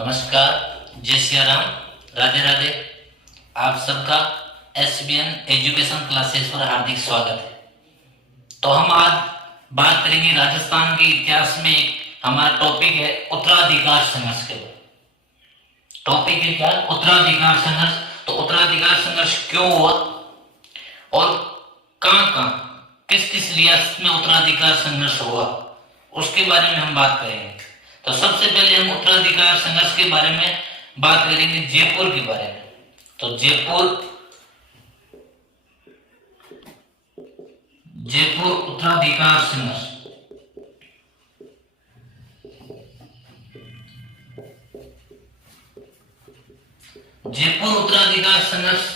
नमस्कार, जय सिया राम, राधे राधे। आप सबका SBN एजुकेशन क्लासेस पर हार्दिक स्वागत है। तो हम आज बात करेंगे राजस्थान के इतिहास में। हमारा टॉपिक है उत्तराधिकार संघर्ष के बारे। टॉपिक है क्या? उत्तराधिकार संघर्ष। तो उत्तराधिकार संघर्ष क्यों हुआ और कहां किस किस रियासत में उत्तराधिकार संघर्ष हुआ, उसके बारे में हम बात करेंगे। तो सबसे पहले हम उत्तराधिकार संघर्ष के बारे में बात करेंगे, जयपुर के बारे में। तो जयपुर उत्तराधिकार संघर्ष। जयपुर उत्तराधिकार संघर्ष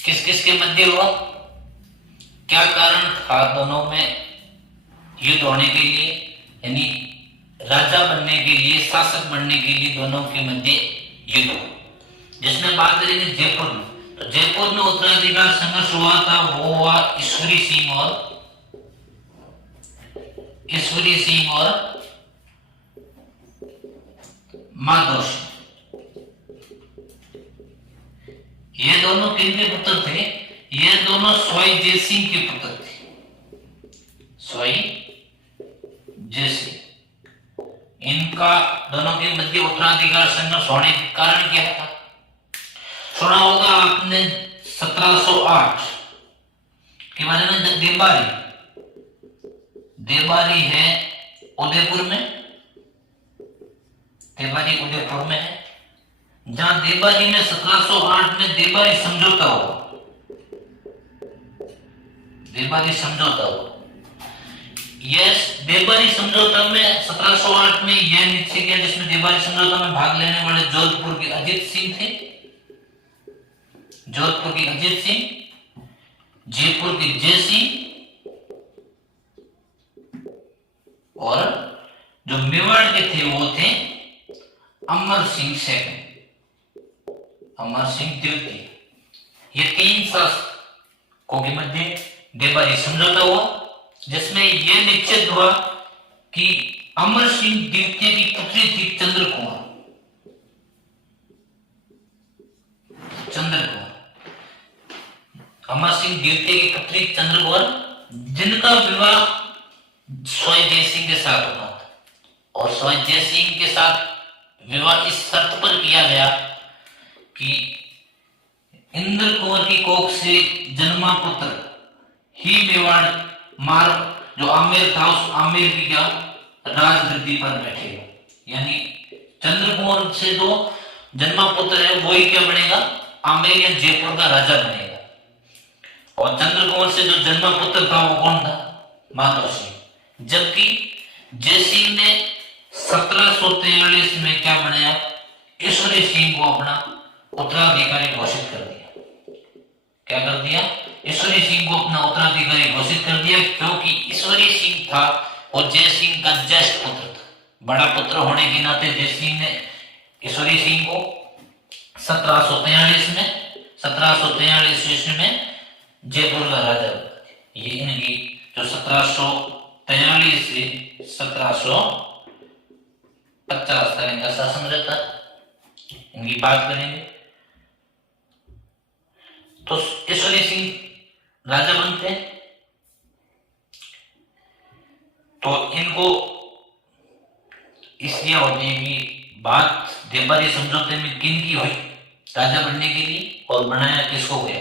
किस किस के मध्य हुआ, क्या कारण था दोनों में युद्ध होने के लिए, यानी राजा बनने के लिए, शासक बनने के लिए दोनों के मध्य युद्ध हुआ। जिसमें बात करेंगे जयपुर में, तो जयपुर में उत्तराधिकार संघर्ष हुआ था, वो हुआ ईश्वरी सिंह और माधव सिंह। ये दोनों किनके पुत्र थे? ये दोनों स्वाई जय सिंह के पुत्र थे। स्वाई जय सिंह, इनका दोनों के मध्य उत्तराधिकार संघर्ष होने के कारण क्या था? सुना होगा आपने 1708 के बारे में। देबारी है उदयपुर में, देबारी उदयपुर में है, जहां देबारी में 1708 में देबारी समझौता हुआ। देबारी समझौता हुआ। यस, देबारी समझौता में 1708 में यह निश्चय किया, जिसमें देबारी समझौता में भाग लेने वाले जोधपुर के अजीत सिंह थे, जोधपुर के अजीत सिंह, जयपुर के जय सिंह, और जो मेवाड़ के थे वो थे अमर सिंह सेकंड, अमर सिंह द्वितीय। ये तीन शासकों के मध्य देबारी समझौता हुआ, जिसमें यह निश्चित हुआ कि अमर सिंह द्वितीय की पुत्री थी चंद्रकुमार। अमर सिंह द्वितीय की पुत्री चंद्रकुमार, जिनका विवाह स्वाई जय सिंह के साथ होना था। और स्वाई जय सिंह के साथ विवाह इस शर्त पर किया गया कि इंद्र कुंवर की कोख से जन्मा पुत्र ही मेवाड़ मार जो आमेर था, उस आमेर की क्या राजगद्दी पर बैठेगा। यानी चंद्रकुंवर से जो जन्मा पुत्र है वही क्या बनेगा? आमेर या जयपुर का राजा बनेगा। और चंद्रकुंवर से जो जन्मा पुत्र था वो कौन था? माधव सिंह। जबकि जय सिंह ने 1743 में क्या बनाया? ईश्वरी सिंह को अपना उत्तराधिकारी घोषित कर दिया। क्या कर दिया? ईश्वरी सिंह को अपना उत्तराधिकारी घोषित कर दिया, क्योंकि ईश्वरी सिंह था और जय सिंह का ज्येष्ठ पुत्र था। बड़ा पुत्र होने के नाते जय सिंह ने ईश्वरी सिंह को 1743 ईस्वी में जयपुर का राजा बना दिया। ये इनकी जो 1743 से 1750 तक इनका शासन रहता, इनकी बात करेंगे। तो ईश्वरी सिंह राजा बनते हैं, तो इनको इसलिए होती है कि बात देबारी समझौते में किन की हुई राजा बनने के लिए, और बनाया किसको गया?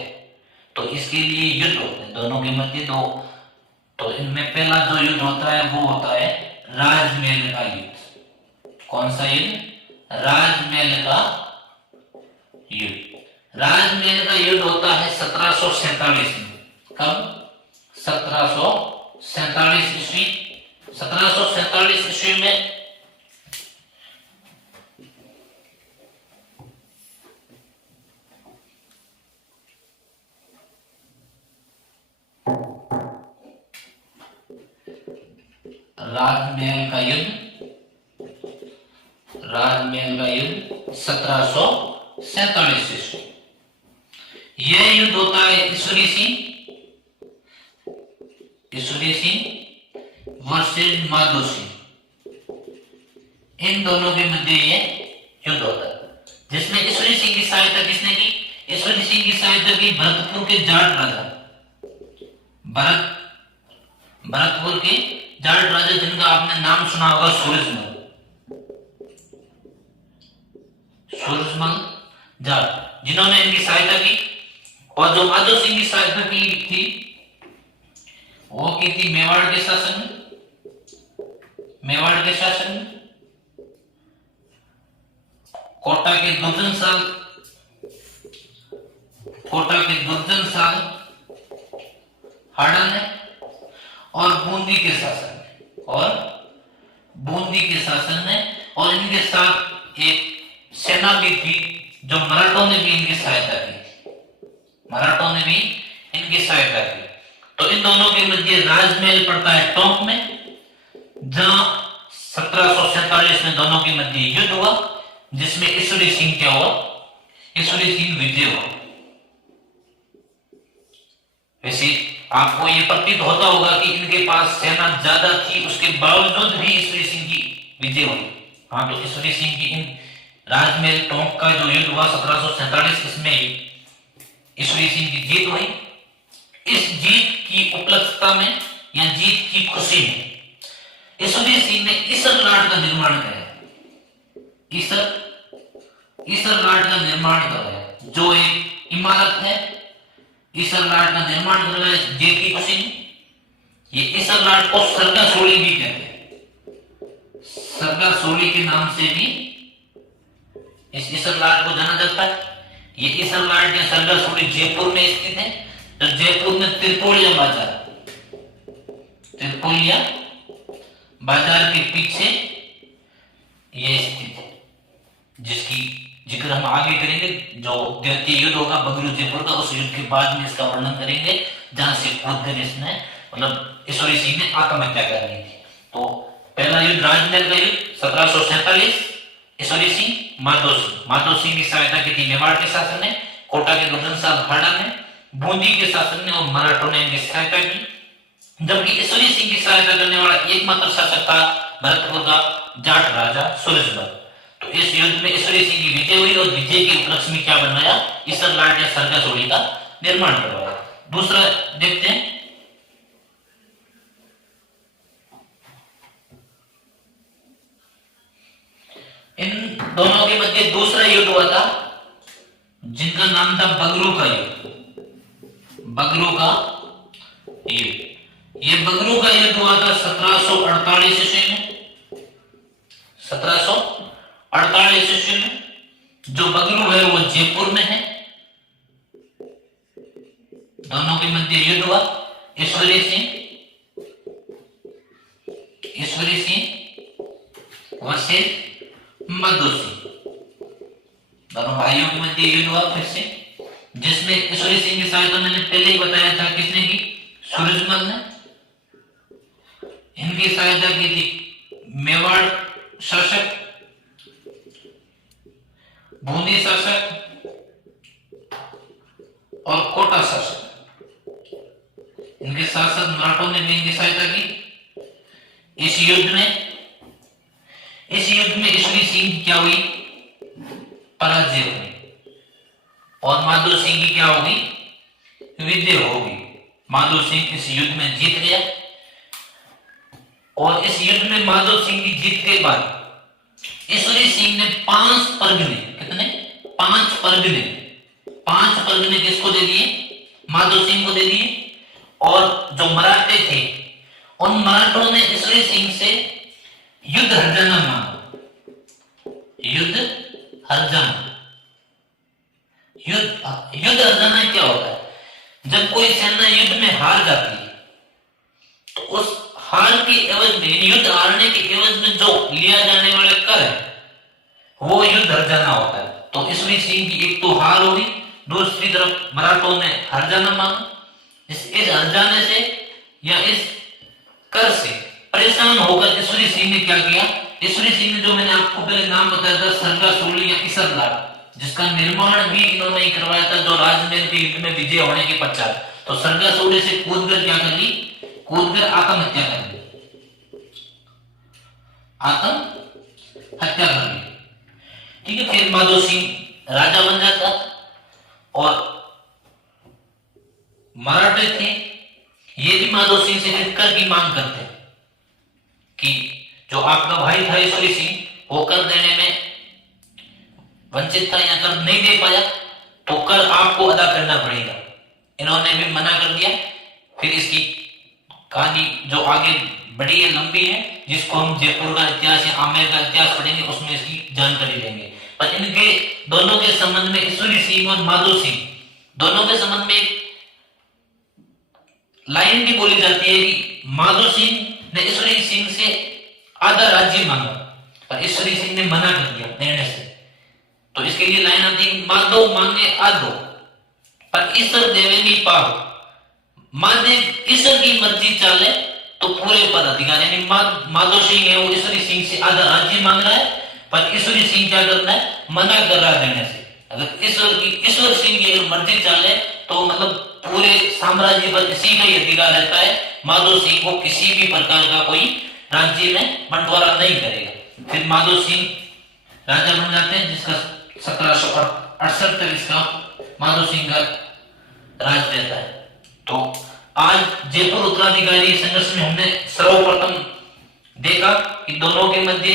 तो इसके लिए युद्ध होते हैं दोनों के मध्य दो। तो इनमें पहला जो युद्ध होता है वो होता है राजमहल का युद्ध। कौन सा युद्ध? राजमहल का युद्ध। राजमहल का युद्ध होता है 1747 में। कब? 1747 ईस्वी। 1747 ईस्वी में राजमहल का युद्ध 1747 ईस्वी। यह युद्ध होता है ईश्वरी सिंह वर्सेस माधव सिंह। इन दोनों के मध्य ये युद्ध होता है, जिसमें ईश्वरी सिंह की सहायता किसने की? ईश्वरी सिंह की सहायता की भरतपुर के जाट राजा, भरतपुर के जाट राजा, जिनका आपने नाम सुना होगा सूरजमल जाट, जिन्होंने इनकी सहायता की। और जो माधो सिंह की सहायता की थी वो की थी मेवाड़ के शासन में, कोटा के दुर्जन साल हाड़ा ने, और बूंदी के शासन में, और इनके साथ एक सेना भी थी जो मराठों ने भी इनकी सहायता की, तो इन दोनों के मध्य राजमहल पड़ता है टोंक में, जहां 1747 में दोनों के मध्य युद्ध हुआ, जिसमें ईश्वरी सिंह क्या हुआ? ईश्वरी सिंह विजय हुआ। वैसे आपको ये प्रतीत होता होगा कि इनके पास सेना ज्यादा थी, उसके बावजूद भी ईश्वरी सिंह की विजय हुई। हाँ, तो ईश्वरी सिंह की इन राजमहल टोंक का जो युद्ध हुआ 1747, इसमें ईश्वरी सिंह की जीत हुई। इस जीत की उपलक्षता में या जीत की खुशी में ईश्वरी सिंह ने ईसर लाट का निर्माण कराया। ईसर लाट का निर्माण कराया, जो एक इमारत है, ईसर लाट का निर्माण करवाया जीत की खुशी में। ये ईसर लाट को सरगा सोली भी कहते हैं, सरगा सोली के नाम से भी इस ईसर लाट को जाना जाता है। ये ईसर लाट या सरगा सोली जयपुर में स्थित है, तो जयपुर में त्रिपोलिया बाजार के पीछे ये स्थित है, जिसकी जिक्र हम आगे करेंगे। जो द्वितीय युद्ध होगा बगरू जयपुर का, उस युद्ध के बाद में इसका वर्णन करेंगे, जहां से कूदकर इसने मतलब ईश्वरी सिंह ने आत्महत्या कर ली थी। तो पहला युद्ध राजमहल का युद्ध 1747, ईश्वरी सिंह माधो सिंह की सहायता की थी मेवाड़ के शासन ने, कोटा के दुर्जन साल हाड़ा ने, बूंदी के शासन ने और मराठों ने इनकी सहायता की। जबकि ईश्वरी सिंह की सहायता करने वाला एकमात्र शासक था भरतपुर का जाट राजा सूरजमल। तो इस युद्ध में ईश्वरी सिंह की विजय हुई, और विजय के उपलक्ष्य में क्या बनवाया? ईसर लाट या सरगा सोली का निर्माण करवाया। दूसरा देखते हैं, इन दोनों के मध्य दूसरा युद्ध हुआ था, जिनका नाम था बगरू का युद्ध। ये बगरू का युद्ध हुआ था 1748 ईस्वी में। 1748 ईस्वी में जो बगरू है वो जयपुर में है। दोनों के मध्य युद्ध हुआ। ईश्वरी सिंह वर्सेस माधो सिंह, दोनों भाइयों के मध्य युद्ध हुआ फिर से, जिसमें ईश्वरी सिंह की सहायता मैंने पहले ही बताया था किसने की? सूरजमल ने। इनकी सहायता की थी मेवाड़ शासक, बूंदी शासक और कोटा शासक। इनके शासक मराठों ने भी इनकी सहायता की। इस युद्ध में ईश्वरी सिंह क्या हुई? पराजय हुई, और माधो सिंह की क्या होगी? विजय होगी। माधो सिंह इस युद्ध में जीत गया, और इस युद्ध में माधो सिंह की जीत के बाद ईश्वरी सिंह ने 5 परगने, कितने? 5 परगने किसको दे दिए? माधो सिंह को दे दिए। और जो मराठे थे, उन मराठों ने ईश्वरी सिंह से युद्ध हर्जाना मांगा। युद्ध हर्जाना क्या होता है? जब कोई सेना युद्ध में हार जाती है, तो उस हार के एवज में, युद्ध हारने के एवज में जो लिया जाने वाला कर है, वो युद्ध हर्जाना होता है। तो ईश्वरी सिंह की एक तो हार होगी, दूसरी तरफ मराठों ने हर्जाना मांगा। इस हर्जाने से या इस कर से परेशान होकर ईश्वरी सिंह ने क्या किया? ईश्वरी सिंह ने, जो मैंने आपको पहले नाम बताया था, सरगा सोली या ईसर लाट, जिसका निर्माण भी इन्होंने ही करवाया था, जो राजमहल के युद्ध में विजय होने के पश्चात। तो सरगा सोली से कूदकर क्या कर ली? कूदकर आत्महत्या कर ली। हत्या कर ली। ठीक है, फिर माधो सिंह राजा बन जाता और मराठे थे, ये भी माधो सिंह से कर की मांग करते कि जो आपका भाई था ईश्वरी सिंह, वो कर देने में वंचित था या कर नहीं दे पाया, तो कर आपको अदा करना पड़ेगा। इन्होंने भी मना कर दिया। फिर इसकी कहानी जो आगे बड़ी है, लंबी है, जिसको हम जयपुर का इतिहास या आमेर का इतिहास पढ़ेंगे उसमें इसकी जानकारी लेंगे। पर इनके दोनों के संबंध में, ईश्वरी सिंह और माधो सिंह दोनों के संबंध में एक लाइन भी बोली जाती है कि माधो सिंह ने ईश्वरी सिंह से आधा राज्य मांगा, पर ईश्वरी सिंह ने मना कर दिया निर्णय से। तो इसके लिए लाइन आती है, माधो मांगे आधो पर ईश्वर देवेंगी पाव। महादेव ईश्वर की मर्जी चाले तो पूरे पर अधिकार, यानी माधो सिंह है वो ईश्वरी सिंह से आधा राज्य मांग रहा है, पर ईश्वरी सिंह क्या करना है, मना कर रहा है देने से। अगर ईश्वर सिंह की अगर मर्जी चाले तो मतलब पूरे साम्राज्य पर इसी का ही अधिकार रहता है। माधो सिंह को किसी भी प्रकार का कोई राज्य में बंटवारा नहीं करेगा। फिर माधो सिंह राजा बन जाते हैं, जिसका 1768 तक इसका माधो सिंह का राज रहता है। तो आज जयपुर उत्तराधिकारी संघर्ष में हमने सर्वप्रथम देखा कि दोनों के मध्य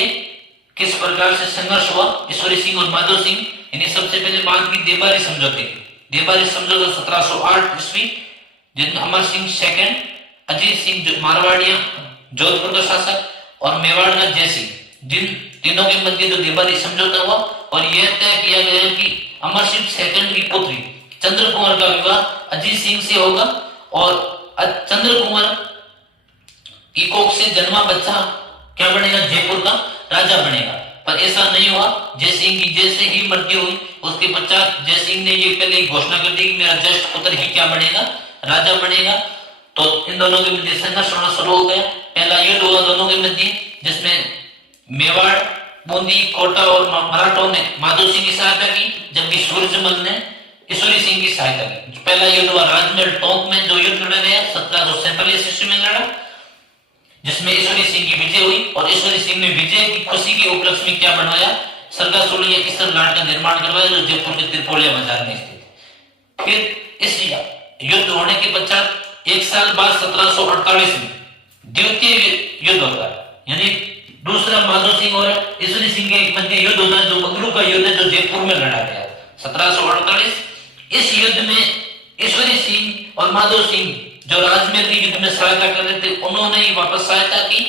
किस प्रकार से संघर्ष हुआ, ईश्वरी सिंह और माधो सिंह। इन्हें सबसे पहले बात की देबारी समझौते की। देबारी समझौता 1708 ईस्वी, जिसमें अमर सिंह सेकंड, अजीत सिंह मारवाड़िया जोधपुर का शासक और मेवाड़ का जय सिंह, जिन तीनों के मध्य जो देबारी समझौता हुआ, और यह तय किया गया कि अमर सिंह सेकंड की पुत्री चंद्र कुमार का विवाह अजीत सिंह से होगा और चंद्र कुमार की कोख से जन्मा बच्चा क्या बनेगा, जयपुर का राजा बनेगा। पर ऐसा नहीं हुआ। जय सिंह की जैसे ही मृत्यु हुई उसके पश्चात जय सिंह ने ये पहले ही घोषणा कर दी कि मेरा ज्येष्ठ पुत्र ही क्या बनेगा, राजा बनेगा। तो इन दोनों के मध्य संघर्ष होना शुरू हो गया। पहला युद्ध हुआ दोनों के मध्य, जिसमें मेवाड़, बूंदी, कोटा और मराठों ने माधो सिंह की सहायता की, जबकि सूरजमल ने ईश्वरी सिंह की सहायता की। पहला युद्ध हुआ राजमहल टोंक में, जो युद्ध लड़ा गया 1747 ईस्वी में लड़ा, जिसमें ईश्वरी सिंह की विजय हुई। और ईश्वरी सिंह ने विजय की खुशी के उपलक्ष्य में क्या बनवाया, सरगासुली या ईसर लाट का निर्माण करवाया, जो जयपुर के त्रिपोलिया बाजार में स्थित। फिर इस युद्ध होने के पश्चात एक साल बाद 1748 में द्वितीय युद्ध होता है, यानी दूसरा माधो सिंह और ईश्वरी सिंह के मध्य युद्ध होता है, जो बगलू का युद्ध है, जो जयपुर में लड़ा गया 1748। इस युद्ध में ईश्वरी सिंह और माधो सिंह जो राजमहल के युद्ध में सहायता कर रहे थे, उन्होंने ही वापस सहायता की,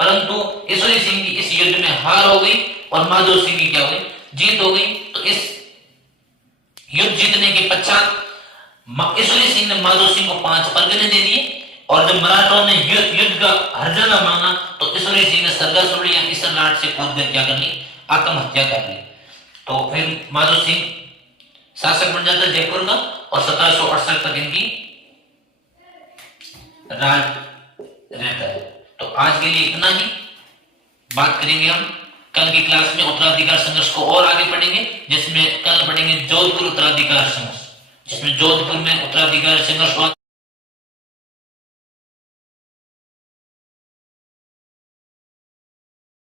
परंतु ईश्वरी सिंह की इस युद्ध में हार हो गई और माधो सिंह की क्या हो गई, जीत हो गई। तो इस युद्ध जीतने के पश्चात ईश्वरी सिंह ने माधो सिंह को 5 परगने दे दिए, और जब मराठों ने युद्ध का हर्जाना मांगा तो ईश्वरी सिंह ने सरगासुली या ईसर लाट से कूद कर क्या कर ली, आत्महत्या कर ली। तो फिर माधो सिंह शासक बन जाता है जयपुर का, और 1768 तक इनकी राज रहता है। तो आज के लिए इतना ही। बात करेंगे हम कल की क्लास में उत्तराधिकार संघर्ष को और आगे पढ़ेंगे, जिसमें कल पढ़ेंगे जोधपुर उत्तराधिकार संघर्ष, जिसमें जोधपुर में उत्तराधिकार संघर्ष हुआ।